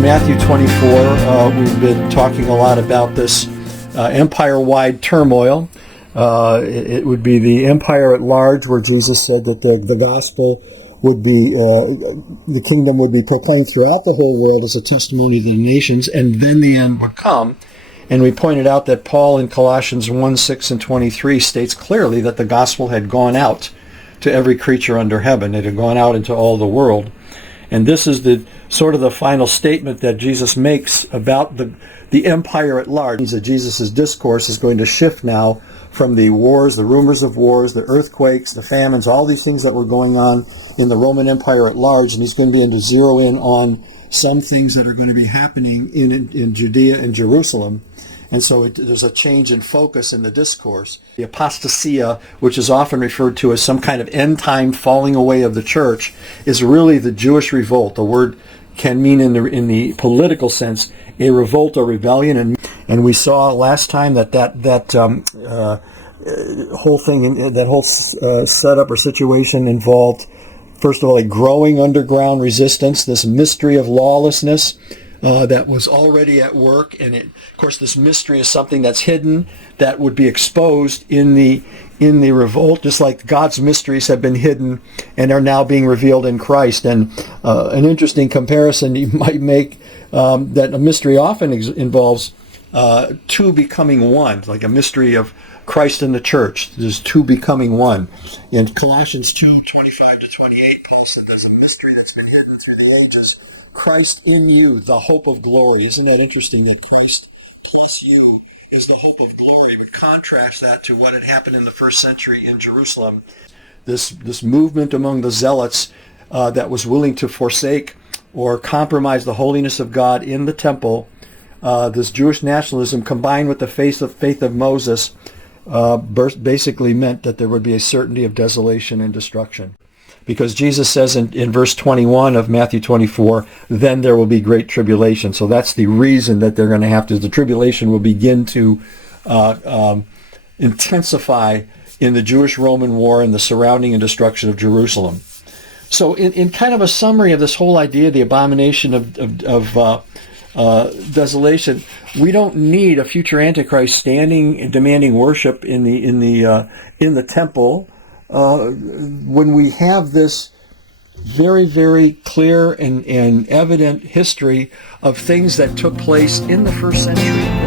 in Matthew 24, we've been talking a lot about this empire-wide turmoil. It would be the empire at large, where Jesus said that the gospel would be, the kingdom would be proclaimed throughout the whole world as a testimony to the nations, and then the end would come. And we pointed out that Paul in Colossians 1, 6, and 23 states clearly that the gospel had gone out to every creature under heaven. It had gone out into all the world. And this is the sort of the final statement that Jesus makes about the empire at large. That Jesus' discourse is going to shift now from the wars, the rumors of wars, the earthquakes, the famines, all these things that were going on in the Roman Empire at large, and he's going to begin to zero in on some things that are going to be happening in Judea and Jerusalem. And so there's a change in focus in the discourse. The apostasia, which is often referred to as some kind of end-time falling away of the church, is really the Jewish revolt. The word can mean in the political sense a revolt or rebellion. And we saw last time that whole thing, that whole setup or situation involved, first of all, a growing underground resistance, this mystery of lawlessness, that was already at work, and of course this mystery is something that's hidden, that would be exposed in the revolt, just like God's mysteries have been hidden and are now being revealed in Christ. And an interesting comparison you might make, that a mystery often involves two becoming one, like a mystery of Christ and the church. There's two becoming one. In Colossians 2, 25 to 28, Paul said there's a mystery that's been hidden through the ages, Christ in you, the hope of glory. Isn't that interesting that Christ plus you is the hope of glory? We contrast that to what had happened in the first century in Jerusalem. This movement among the zealots that was willing to forsake or compromise the holiness of God in the temple, this Jewish nationalism combined with the faith of Moses basically meant that there would be a certainty of desolation and destruction. Because Jesus says in verse 21 of Matthew 24, then there will be great tribulation. So that's the reason that they're going to have to, the tribulation will begin to intensify in the Jewish-Roman war and the surrounding and destruction of Jerusalem. So in kind of a summary of this whole idea, the abomination of desolation, we don't need a future Antichrist standing and demanding worship in the temple. When we have this very, very clear and evident history of things that took place in the first century.